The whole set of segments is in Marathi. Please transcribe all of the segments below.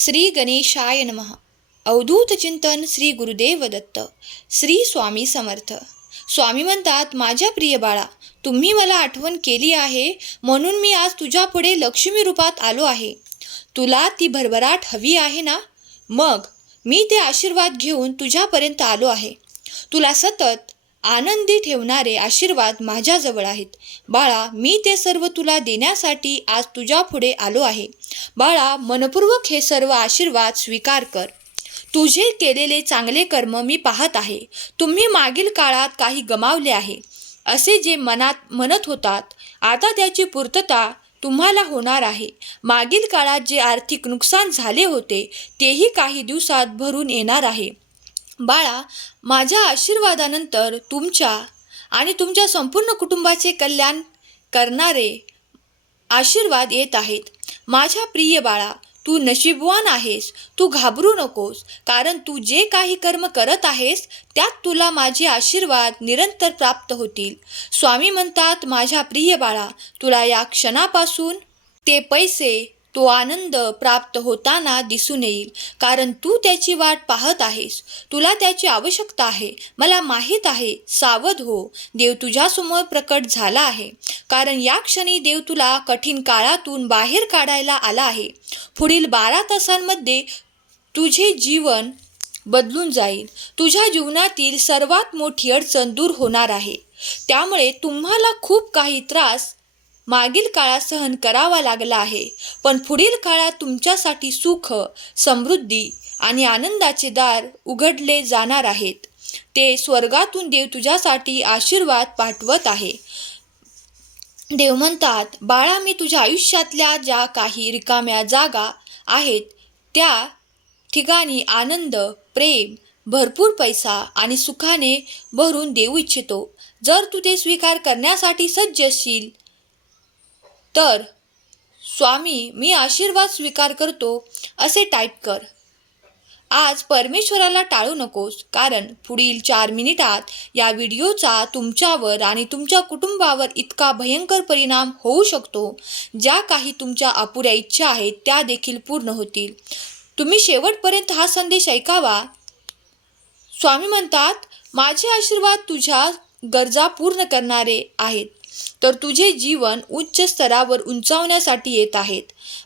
श्री गणेशाय नमः. अवधूत चिंतन श्री गुरुदेव दत्त श्री स्वामी समर्थ. स्वामी म्हणतात माझ्या प्रिय बाळा तुम्ही मला आठवण केली आहे म्हणून मी आज तुझ्या पुढे लक्ष्मी रूपात आलो आहे. तुला ती भरभराट हवी आहे ना? मग मी ते आशीर्वाद घेऊन तुझ्यापर्यंत आलो आहे. तुला सतत आनंदी ठेवणारे आशीर्वाद माझ्याजवळ आहेत. बाळा मी ते सर्व तुला देण्यासाठी आज तुझ्या पुढे आलो आहे. बाळा मनपूर्वक हे सर्व आशीर्वाद स्वीकार कर. तुझे केलेले चांगले कर्म मी पाहत आहे. तुम्ही मागील काळात काही गमावले आहे. असे जे मनात म्हणत होतात आता त्याची पूर्तता तुम्हाला होणार आहे. मागील काळात जे आर्थिक नुकसान झाले होते तेही काही दिवसात भरून येणार आहे. बाळा माझ्या आशीर्वादानंतर तुमच्या आणि तुमच्या संपूर्ण कुटुंबाचे कल्याण करणारे आशीर्वाद येत आहेत. माझ्या प्रिय बाळा तू नशीबवान आहेस. तू घाबरू नकोस कारण तू जे काही कर्म करत आहेस त्यात तुला माझे आशीर्वाद निरंतर प्राप्त होतील. स्वामी म्हणतात माझ्या प्रिय बाळा तुला या क्षणापासून ते पैसे तो आनंद प्राप्त होताना दिसून येईल. कारण तू त्याची वाट पाहत आहेस. तुला त्याची आवश्यकता आहे. मला माहीत आहे. सावध हो. देव तुझ्यासमोर प्रकट झाला आहे. कारण या क्षणी देव तुला कठीण काळातून बाहेर काढायला आला आहे. पुढील बारा तासांमध्ये तुझे जीवन बदलून जाईल. तुझ्या जीवनातील सर्वात मोठी अडचण दूर होणार आहे. त्यामुळे तुम्हाला खूप काही त्रास मागील काळात सहन करावा लागला आहे. पण पुढील काळात तुमच्यासाठी सुख समृद्धी आणि आनंदाचे दार उघडले जाणार आहेत. ते स्वर्गातून देव तुझ्यासाठी आशीर्वाद पाठवत आहे. देव म्हणतात बाळा मी तुझ्या आयुष्यातल्या ज्या काही रिकाम्या जागा आहेत त्या ठिकाणी आनंद प्रेम भरपूर पैसा आणि सुखाने भरून देऊ इच्छितो. जर तू ते स्वीकार करण्यासाठी सज्ज असशील तर स्वामी मी आशीर्वाद स्वीकार करतो असे टाईप कर. आज परमेश्वराला टाळू नकोस कारण पुढील चार मिनिटात या व्हिडिओचा तुमच्यावर आणि तुमच्या कुटुंबावर इतका भयंकर परिणाम होऊ शकतो ज्या काही तुमच्या अपुऱ्या इच्छा आहेत त्या देखील पूर्ण होतील. तुम्ही शेवटपर्यंत हा संदेश ऐकावा. स्वामी म्हणतात माझे आशीर्वाद तुझ्या गरजा पूर्ण करणारे आहेत. तर तुझे जीवन उच्च स्तरावर उंचावण्यासाठी येत आहेत.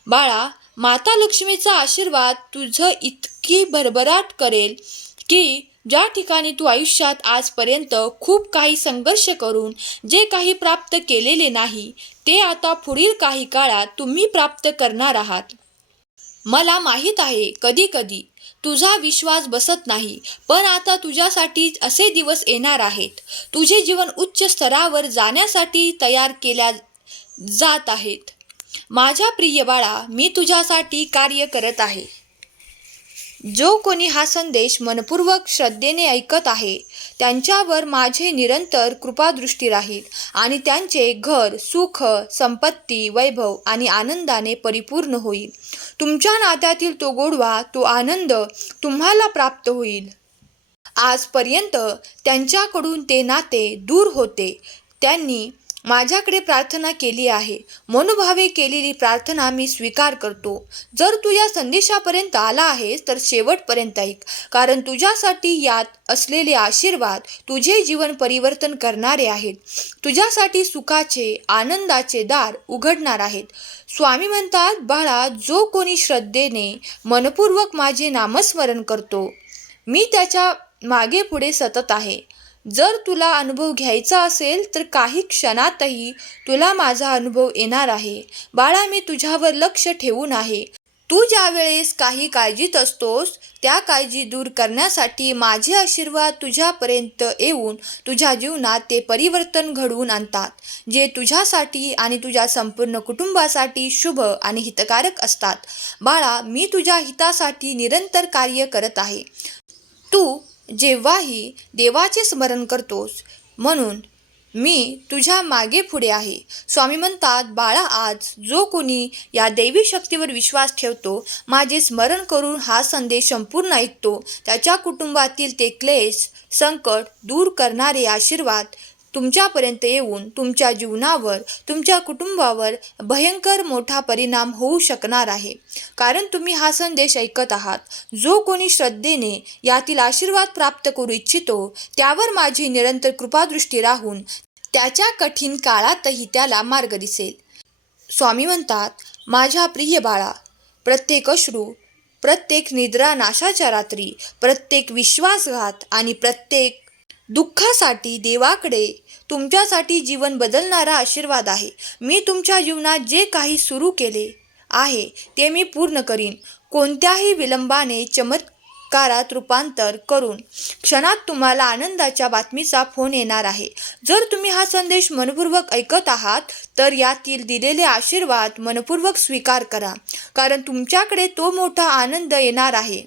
बाळा माता लक्ष्मीचा आशीर्वाद तुझं इतकी भरभराट करेल की ज्या ठिकाणी तू आयुष्यात आजपर्यंत खूप काही संघर्ष करून जे काही प्राप्त केलेले नाही ते आता पुढील काही काळात तुम्ही प्राप्त करणार आहात. मला माहीत आहे कधी कधी तुझा विश्वास बसत नाही पण आता तुझ्यासाठी असे दिवस येणार आहेत. तुझे जीवन उच्च स्तरावर जाण्यासाठी तयार केल्या जात आहेत. माझ्या प्रिय बाळा मी तुझ्यासाठी कार्य करत आहे. जो कोणी हा संदेश मनपूर्वक श्रद्धेने ऐकत आहे त्यांच्यावर माझे निरंतर कृपादृष्टी राहील आणि त्यांचे घर सुख संपत्ती वैभव आणि आनंदाने परिपूर्ण होईल. तुमच्या नात्यातील तो गोडवा तो आनंद तुम्हाला प्राप्त होईल. आजपर्यंत त्यांच्याकडून ते नाते दूर होते. त्यांनी माझ्याकडे प्रार्थना केली आहे. मनोभावे केलेली प्रार्थना मी स्वीकार करतो. जर तू या संदेशापर्यंत आला आहेस तर शेवटपर्यंत ऐक कारण तुझ्यासाठी यात असलेले आशीर्वाद तुझे जीवन परिवर्तन करणारे आहेत. तुझ्यासाठी सुखाचे आनंदाचे दार उघडणार आहेत. स्वामी म्हणतात बाळा जो कोणी श्रद्धेने मनपूर्वक माझे नामस्मरण करतो मी त्याच्यामागे पुढे सतत आहे. जर तुला अनुभव घ्यायचा असेल तर काही क्षणातही तुला माझा अनुभव येणार आहे. बाळा मी तुझ्यावर लक्ष ठेवून आहे. तू ज्या वेळेस काही काळजीत असतोस त्या काळजी दूर करण्यासाठी माझे आशीर्वाद तुझ्यापर्यंत येऊन तुझ्या जीवनात ते परिवर्तन घडवून आणतात जे तुझ्यासाठी आणि तुझ्या संपूर्ण कुटुंबासाठी शुभ आणि हितकारक असतात. बाळा मी तुझ्या हितासाठी निरंतर कार्य करत आहे. तू जेव्हाही देवाचे स्मरण करतोस म्हणून मी तुझ्या मागे पुढे आहे. स्वामी म्हणतात बाळा आज जो कोणी या दैवी शक्तीवर विश्वास ठेवतो माझे स्मरण करून हा संदेश संपूर्ण ऐकतो. त्याच्या कुटुंबातील ते क्लेश संकट दूर करणारे आशीर्वाद तुमच्यापर्यंत येऊन तुमच्या जीवनावर तुमच्या कुटुंबावर भयंकर मोठा परिणाम होऊ शकणार आहे. कारण तुम्ही हा संदेश ऐकत आहात. जो कोणी श्रद्धेने यातील आशीर्वाद प्राप्त करू इच्छितो त्यावर माझी निरंतर कृपादृष्टी राहून त्याच्या कठीण काळातही त्याला मार्ग दिसेल. स्वामी म्हणतात माझ्या प्रिय बाळा प्रत्येक अश्रू प्रत्येक निद्रा नाशाच्या रात्री प्रत्येक विश्वासघात आणि प्रत्येक दुःखासाठी देवाकडे तुमच्यासाठी जीवन बदलणारा आशीर्वाद आहे. मी तुमच्या जीवनात जे काही सुरू केले आहे ते मी पूर्ण करीन. कोणत्याही विलंबाने चमत्कारात रूपांतर करून क्षणात तुम्हाला आनंदाच्या बातमीचा फोन येणार आहे. जर तुम्ही हा संदेश मनपूर्वक ऐकत आहात तर यातील दिलेले आशीर्वाद मनपूर्वक स्वीकार करा कारण तुमच्याकडे तो मोठा आनंद येणार आहे.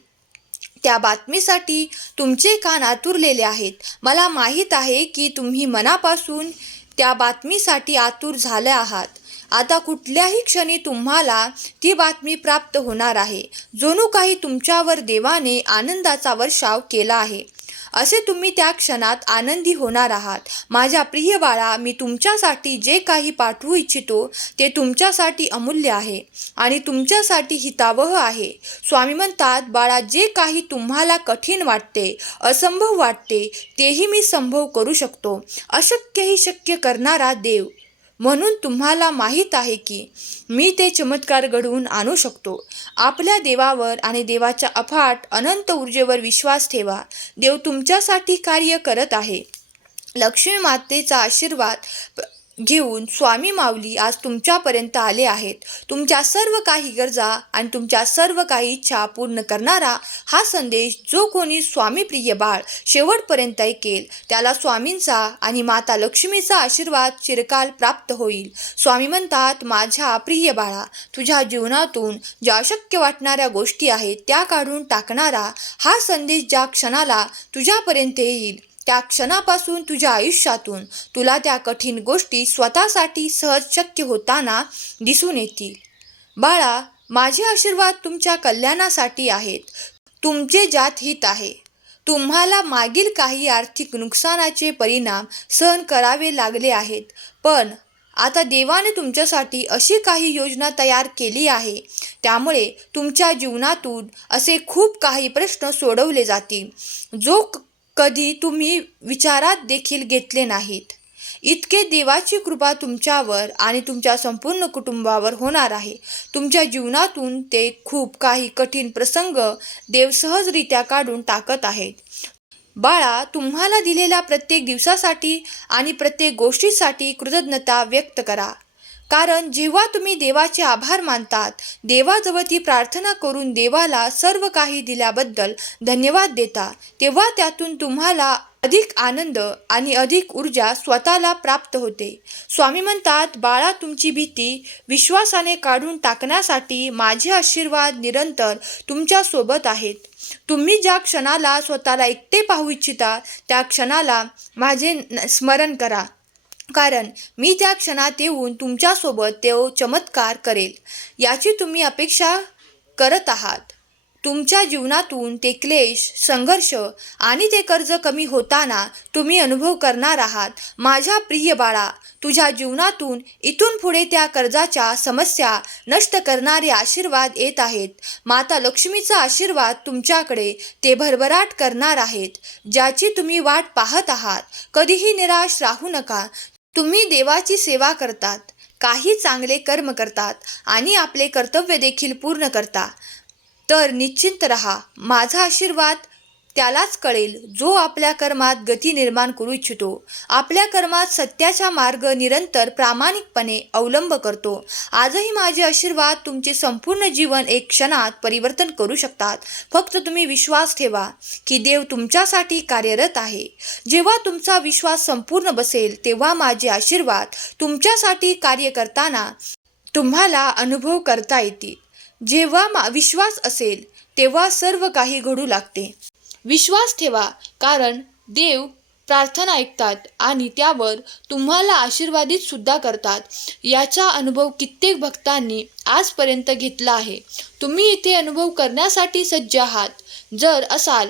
त्या बातमीसाठी तुमचे कान आतुरलेले आहेत. मला माहीत आहे की तुम्ही मनापासून त्या बातमीसाठी आतुर झाले आहात. आता कुठल्याही क्षणी तुम्हाला ती बातमी प्राप्त होणार आहे. जणू काही तुमच्यावर देवाने आनंदाचा वर्षाव केला आहे. असे तुम्ही त्या क्षणात आनंदी होणार आहात. माझ्या प्रिय बाळा मी तुमच्यासाठी जे काही पाठवू इच्छितो ते तुमच्यासाठी अमूल्य आहे आणि तुमच्यासाठी हितावह आहे. स्वामी म्हणतात बाळा जे काही तुम्हाला कठीण वाटते असंभव वाटते तेही मी संभव करू शकतो. अशक्यही शक्य करणारा देव. म्हणून तुम्हाला माहीत आहे की मी ते चमत्कार घडवून आणू शकतो. आपल्या देवावर आणि देवाच्या अफाट अनंत ऊर्जेवर विश्वास ठेवा. देव तुमच्यासाठी कार्य करत आहे. लक्ष्मी मातेचा आशीर्वाद प- घेऊन स्वामी माऊली आज तुमच्यापर्यंत आले आहेत. तुमच्या सर्व काही गरजा आणि तुमच्या सर्व काही इच्छा पूर्ण करणारा हा संदेश जो कोणी स्वामी प्रिय बाळ शेवटपर्यंत ऐकेल त्याला स्वामींचा आणि माता लक्ष्मीचा आशीर्वाद चिरकाल प्राप्त होईल. स्वामी म्हणतात माझ्या प्रिय बाळा तुझ्या जीवनातून ज्या अशक्य वाटणाऱ्या गोष्टी आहेत त्या काढून टाकणारा हा संदेश ज्या क्षणाला तुझ्यापर्यंत येईल त्या क्षणापासून तुझ्या आयुष्यातून तुला त्या कठीण गोष्टी स्वतःसाठी सहज शक्य होताना दिसून येतील. बाळा माझे आशीर्वाद तुमच्या कल्याणासाठी आहेत. तुमचे जात हित आहे. तुम्हाला मागील काही आर्थिक नुकसानाचे परिणाम सहन करावे लागले आहेत. पण आता देवाने तुमच्यासाठी अशी काही योजना तयार केली आहे. त्यामुळे तुमच्या जीवनातून असे खूप काही प्रश्न सोडवले जातील. जो कधी तुम्ही विचारात देखील घेतले नाहीत. इतके देवाची कृपा तुमच्यावर आणि तुमच्या संपूर्ण कुटुंबावर होणार आहे. तुमच्या जीवनातून ते खूप काही कठीण प्रसंग देव सहजरित्या काढून टाकत आहेत. बाळा तुम्हाला दिलेल्या प्रत्येक दिवसासाठी आणि प्रत्येक गोष्टीसाठी कृतज्ञता व्यक्त करा. कारण जेव्हा तुम्ही देवाचे आभार मानतात देवाजवळ ती प्रार्थना करून देवाला सर्व काही दिल्याबद्दल धन्यवाद देता. तेव्हा त्यातून तुम्हाला अधिक आनंद आणि अधिक ऊर्जा स्वतःला प्राप्त होते. स्वामी म्हणतात बाळा तुमची भीती विश्वासाने काढून टाकण्यासाठी माझे आशीर्वाद निरंतर तुमच्यासोबत आहेत. तुम्ही ज्या क्षणाला स्वतःला एकटे पाहू इच्छिता त्या क्षणाला माझे न- स्मरण करा. कारण मी त्या क्षणात येऊन तुमच्यासोबत तो चमत्कार करेल. याची तुम्ही अपेक्षा करत आहात. तुमच्या जीवनातून ते क्लेश संघर्ष आणि ते कर्ज कमी होताना तुम्ही अनुभव करणार आहात. माझ्या प्रिय बाळा तुझ्या जीवनातून इथून पुढे त्या कर्जाच्या समस्या नष्ट करणारे आशीर्वाद येत आहेत. माता लक्ष्मीचा आशीर्वाद तुमच्याकडे ते भरभराट करणार आहेत. ज्याची तुम्ही वाट पाहत आहात. कधीही निराश राहू नका. तुम्ही देवाची सेवा करतात काही चांगले कर्म करतात आणि आपले कर्तव्य देखील पूर्ण करता. तर निश्चिंत रहा माझा आशीर्वाद त्यालाच कळेल जो आपल्या कर्मात गती निर्माण करू इच्छितो. आपल्या कर्मात सत्याचा मार्ग निरंतर प्रामाणिकपणे अवलंब करतो. आजही माझे आशीर्वाद तुमचे संपूर्ण जीवन एक क्षणात परिवर्तन करू शकतात. फक्त तुम्ही विश्वास ठेवा की देव तुमच्यासाठी कार्यरत आहे. जेव्हा तुमचा विश्वास संपूर्ण बसेल तेव्हा माझे आशीर्वाद तुमच्यासाठी कार्य करताना तुम्हाला अनुभव करता येतील. जेव्हा मा विश्वास असेल तेव्हा सर्व काही घडू लागते. विश्वास ठेवा कारण देव प्रार्थना ऐकतात आणि त्यावर तुम्हाला आशीर्वादित सुद्धा करतात. याचा अनुभव कित्येक भक्तांनी आजपर्यंत घेतला आहे. तुम्ही इथे अनुभव करण्यासाठी सज्ज आहात. जर असाल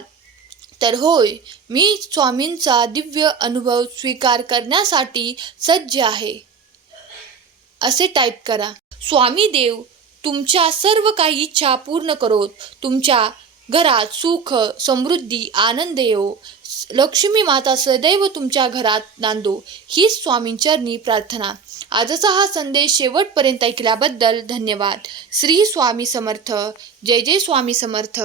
तर होय मी स्वामींचा दिव्य अनुभव स्वीकार करण्यासाठी सज्ज आहे. असे टाईप करा. स्वामी देव तुमच्या सर्व काही इच्छा पूर्ण करोत. तुमच्या घरात सुख समृद्धी आनंद येवो. लक्ष्मी माता सदैव तुमच्या घरात नांदो. हीच स्वामींचरणी प्रार्थना. आजचा हा संदेश शेवटपर्यंत ऐकल्याबद्दल धन्यवाद. श्री स्वामी समर्थ. जय जय स्वामी समर्थ.